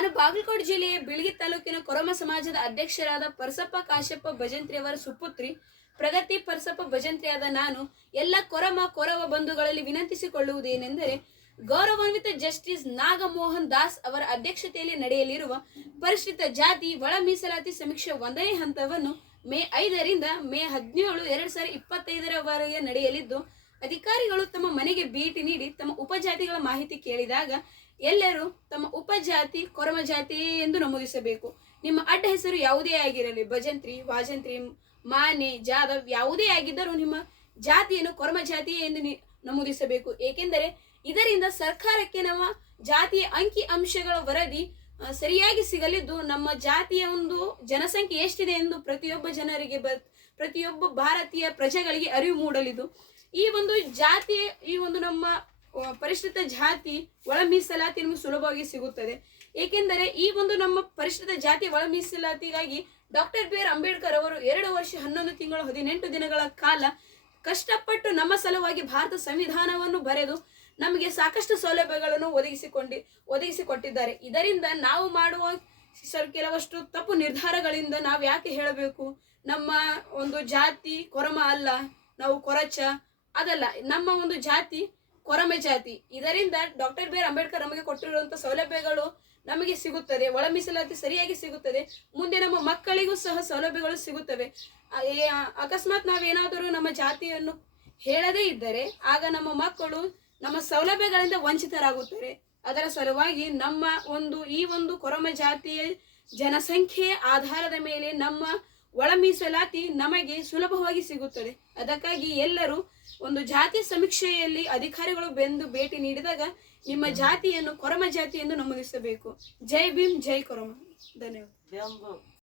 ನಾನು ಬಾಗಲಕೋಟೆ ಜಿಲ್ಲೆಯ ಬೀಳಗಿ ತಾಲೂಕಿನ ಕೊರಮ ಸಮಾಜದ ಅಧ್ಯಕ್ಷರಾದ ಪರಸಪ್ಪ ಕಾಶ್ಯಪ್ಪ ಭಜಂತ್ರಿ ಅವರ ಸುಪುತ್ರಿ ಪ್ರಗತಿ ಪರಸಪ್ಪ ಭಜಂತ್ರಿಯಾದ ನಾನು ಎಲ್ಲ ಕೊರವ ಬಂಧುಗಳಲ್ಲಿ ವಿನಂತಿಸಿಕೊಳ್ಳುವುದೇನೆಂದರೆ, ಗೌರವಾನ್ವಿತ ಜಸ್ಟಿಸ್ ನಾಗಮೋಹನ್ ದಾಸ್ ಅವರ ಅಧ್ಯಕ್ಷತೆಯಲ್ಲಿ ನಡೆಯಲಿರುವ ಪರಿಶಿಷ್ಟ ಜಾತಿ ಒಳ ಮೀಸಲಾತಿ ಸಮೀಕ್ಷೆ 1ನೇ ಹಂತವನ್ನು ಮೇ 5ರಿಂದ ಮೇ 17, 2025 ನಡೆಯಲಿದ್ದು, ಅಧಿಕಾರಿಗಳು ತಮ್ಮ ಮನೆಗೆ ಭೇಟಿ ನೀಡಿ ತಮ್ಮ ಉಪಜಾತಿಗಳ ಮಾಹಿತಿ ಕೇಳಿದಾಗ ಎಲ್ಲರೂ ತಮ್ಮ ಉಪಜಾತಿ ಕೊರಮ ಜಾತಿ ಎಂದು ನಮೂದಿಸಬೇಕು. ನಿಮ್ಮ ಅಡ್ಡ ಹೆಸರು ಯಾವುದೇ ಆಗಿರಲಿ, ಭಜಂತ್ರಿ, ವಾಜಂತ್ರಿ, ಮಾನೆ, ಜಾಧವ್ ಯಾವುದೇ ಆಗಿದ್ದರೂ ನಿಮ್ಮ ಜಾತಿಯನ್ನು ಕೊರಮ ಜಾತಿ ಎಂದು ನಮೂದಿಸಬೇಕು. ಏಕೆಂದರೆ ಇದರಿಂದ ಸರ್ಕಾರಕ್ಕೆ ನಮ್ಮ ಜಾತಿಯ ಅಂಕಿ ಅಂಶಗಳ ವರದಿ ಸರಿಯಾಗಿ ಸಿಗಲಿದ್ದು, ನಮ್ಮ ಜಾತಿಯ ಒಂದು ಜನಸಂಖ್ಯೆ ಎಷ್ಟಿದೆ ಎಂದು ಪ್ರತಿಯೊಬ್ಬ ಭಾರತೀಯ ಪ್ರಜೆಗಳಿಗೆ ಅರಿವು ಮೂಡಲಿದ್ದು, ಈ ಒಂದು ನಮ್ಮ ಪರಿಶಿಷ್ಟ ಜಾತಿ ಒಳ ಮೀಸಲಾತಿ ನಿಮಗೆ ಸುಲಭವಾಗಿ ಸಿಗುತ್ತದೆ. ಏಕೆಂದರೆ ಈ ಒಂದು ನಮ್ಮ ಪರಿಶಿಷ್ಟ ಜಾತಿ ಒಳ ಮೀಸಲಾತಿಗಾಗಿ ಡಾಕ್ಟರ್ ಬಿ ಆರ್ ಅಂಬೇಡ್ಕರ್ ಅವರು 2 ವರ್ಷ 11 ತಿಂಗಳು 18 ದಿನಗಳ ಕಾಲ ಕಷ್ಟಪಟ್ಟು ನಮ್ಮ ಸಲುವಾಗಿ ಭಾರತ ಸಂವಿಧಾನವನ್ನು ಬರೆದು ನಮಗೆ ಸಾಕಷ್ಟು ಸೌಲಭ್ಯಗಳನ್ನು ಒದಗಿಸಿಕೊಟ್ಟಿದ್ದಾರೆ. ಇದರಿಂದ ನಾವು ಮಾಡುವ ಕೆಲವಷ್ಟು ತಪ್ಪು ನಿರ್ಧಾರಗಳಿಂದ ನಾವು ಯಾಕೆ ಹೇಳಬೇಕು, ನಮ್ಮ ಒಂದು ಜಾತಿ ಕೊರಮ ಅಲ್ಲ, ನಾವು ಕೊರಚ ಅದಲ್ಲ, ನಮ್ಮ ಒಂದು ಜಾತಿ ಕೊರಮ ಜಾತಿ. ಇದರಿಂದ ಡಾಕ್ಟರ್ ಬಿ ಆರ್ ಅಂಬೇಡ್ಕರ್ ನಮಗೆ ಕೊಟ್ಟಿರುವಂತಹ ಸೌಲಭ್ಯಗಳು ನಮಗೆ ಸಿಗುತ್ತದೆ, ಒಳ ಮೀಸಲಾತಿ ಸರಿಯಾಗಿ ಸಿಗುತ್ತದೆ. ಮುಂದೆ ನಮ್ಮ ಮಕ್ಕಳಿಗೂ ಸಹ ಸೌಲಭ್ಯಗಳು ಸಿಗುತ್ತವೆ. ಅಕಸ್ಮಾತ್ ನಾವೇನಾದರೂ ನಮ್ಮ ಜಾತಿಯನ್ನು ಹೇಳದೇ ಇದ್ದರೆ ಆಗ ನಮ್ಮ ಮಕ್ಕಳು ನಮ್ಮ ಸೌಲಭ್ಯಗಳಿಂದ ವಂಚಿತರಾಗುತ್ತಾರೆ. ಅದರ ಸಲುವಾಗಿ ನಮ್ಮ ಈ ಒಂದು ಕೊರಮ ಜಾತಿಯ ಜನಸಂಖ್ಯೆಯ ಆಧಾರದ ಮೇಲೆ ನಮ್ಮ ಒಳ ಮೀಸಲಾತಿ ನಮಗೆ ಸುಲಭವಾಗಿ ಸಿಗುತ್ತದೆ. ಅದಕ್ಕಾಗಿ ಎಲ್ಲರೂ ಒಂದು ಜಾತಿ ಸಮೀಕ್ಷೆಯಲ್ಲಿ ಅಧಿಕಾರಿಗಳು ಬಂದು ಭೇಟಿ ನೀಡಿದಾಗ ನಿಮ್ಮ ಜಾತಿಯನ್ನು ಕೊರಮ ಜಾತಿ ಎಂದು ನಮೂದಿಸಬೇಕು. ಜೈ ಭೀಮ್, ಜೈ ಕೊರಮ. ಧನ್ಯವಾದ.